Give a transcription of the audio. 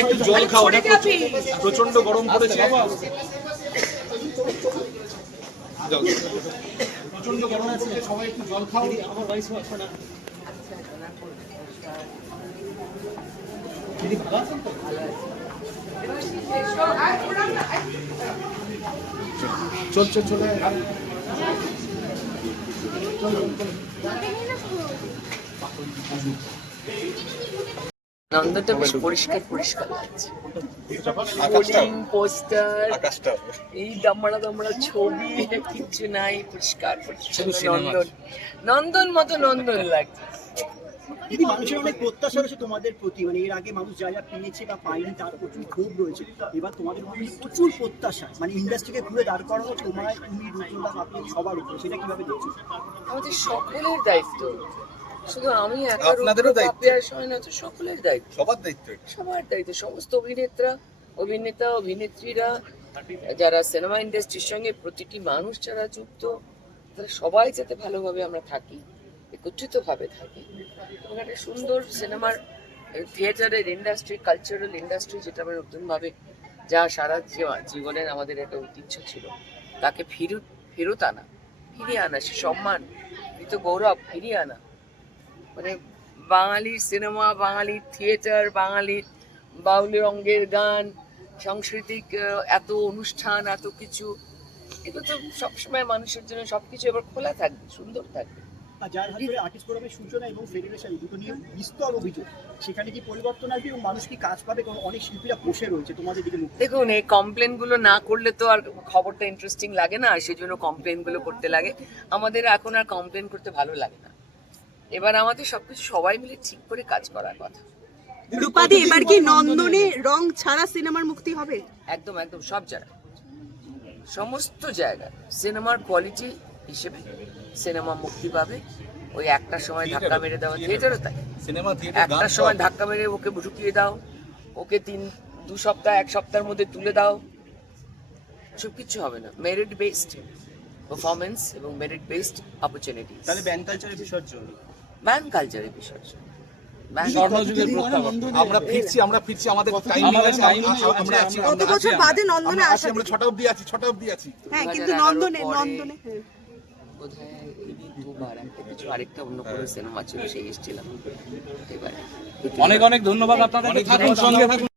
একটু জল খাও, প্রচন্ড গরম পড়েছে, প্রচন্ড গরম আছে, সবাই একটু জল খাও। আমার ভাই শোনা দিদি ভালো আছেন তো? চলছে চলে নন্দনটা বেশ পরিষ্কার পরিষ্কার লাগছে। পোস্টার, এই দামড়া ছবি, কিচ্ছু নাই, পরিষ্কার পরিষ্কার নন্দন, নন্দন মতো নন্দন লাগছে। দিদি, মানুষের অনেক প্রত্যাশা রয়েছে তোমাদের প্রতি, মানে এর আগে মানুষ যা যা পেয়েছে বা পায়নি তার প্রচুর ক্ষোভ রয়েছে। এবার তোমাদের প্রতি প্রচুর প্রত্যাশা, মানে ইন্ডাস্ট্রিকে ঘুরে দাঁড় করানো তোমায়, তুমি, রুতুলদা, আপনি সবার উপরে, সেটা কিভাবে দেখছো? আমাদের সকলের দায়িত্ব, শুধু আমি আপনাদেরও দায়িত্ব না, তো সকলের দায়িত্ব, সবার দায়িত্ব। সমস্ত অভিনেতা অভিনেত্রীরা যারা সিনেমা ইন্ডাস্ট্রির সঙ্গে প্রতিটি মানুষ যারা যুক্ত, তারা সবাই যাতে ভালোভাবে আমরা থাকি, একত্রিত ভাবে থাকি এবং একটা সুন্দর সিনেমার থিয়েটারের ইন্ডাস্ট্রি, কালচারাল ইন্ডাস্ট্রি, যেটা আমরা নতুনভাবে যা সারা জীবনের আমাদের একটা ঐতিহ্য ছিল, তাকে ফিরিয়ে আনা, সে সম্মান, গৌরব ফিরিয়ে আনা, মানে বাঙালির সিনেমা, বাঙালির থিয়েটার, বাঙালির বাউলি রঙের গান, সাংস্কৃতিক এত অনুষ্ঠান, এত কিছু, এগুলো তো সবসময় মানুষের জন্য সবকিছু এবার খোলা থাকবে, সুন্দর থাকবে। যার হাত ধরে আর্টিস্ট ফোরামের সূচনা এবং ফেডারেশন দুটো নিয়ে বিস্তর অভিযোগ, সেখানে কি পরিবর্তন আসবে এবং মানুষ কি কাজ পাবে? কারণ অনেক শিল্পীরা বসে রয়েছে তোমাদের দিকে মুখ। দেখুন, এই কমপ্লেনগুলো না করলে তো আর খবরটা ইন্টারেস্টিং লাগে না, সেই জন্য কমপ্লেনগুলো করতে লাগে। আমাদের এখন আর কমপ্লেন করতে ভালো লাগে না, এবার আমাদের সবকিছু সবাই মিলে ঠিক করে কাজ করার কথা। রূপাদি, এবার কি নন্দনে রং ছাড়া সিনেমার মুক্তি হবে? একদম একদম, সব জায়গায়, সমস্ত জায়গায় সিনেমার কোয়ালিটি হিসেবে সিনেমা মুক্তি পাবে। ওই একটার সময় ধাক্কা মেরে দেওয়া, থিয়েটারও তাই, একটার সময় ধাক্কা মেরে ওকে ঢুকিয়ে দাও, ওকে 2 সপ্তাহ 1 সপ্তাহের মধ্যে তুলে দাও, সব কিছু হবে না। মেরিট বেসড পারফরমেন্স এবং মেরিট বেসড অপরচুনিটি। তাহলে ব্যান কালচারের বিসর্জন, ব্যান কালচারের বিসর্জন, স্বর্ণযুগের প্রস্তাব। আমরা ফিরছি আমাদের টাইম আছে, আমরা আছি, কত বছর বাদে নন্দনে আসা, আমরা 6টা অবধি আছি। হ্যাঁ, কিন্তু নন্দনে বোধহয় দুবার একটা কিছু, আরেকটা অন্য কোনো সিনেমা ছিল, সেই এসেছিলাম এবারে। অনেক অনেক ধন্যবাদ আপনাদের, থাকুন সঙ্গে থাকুন।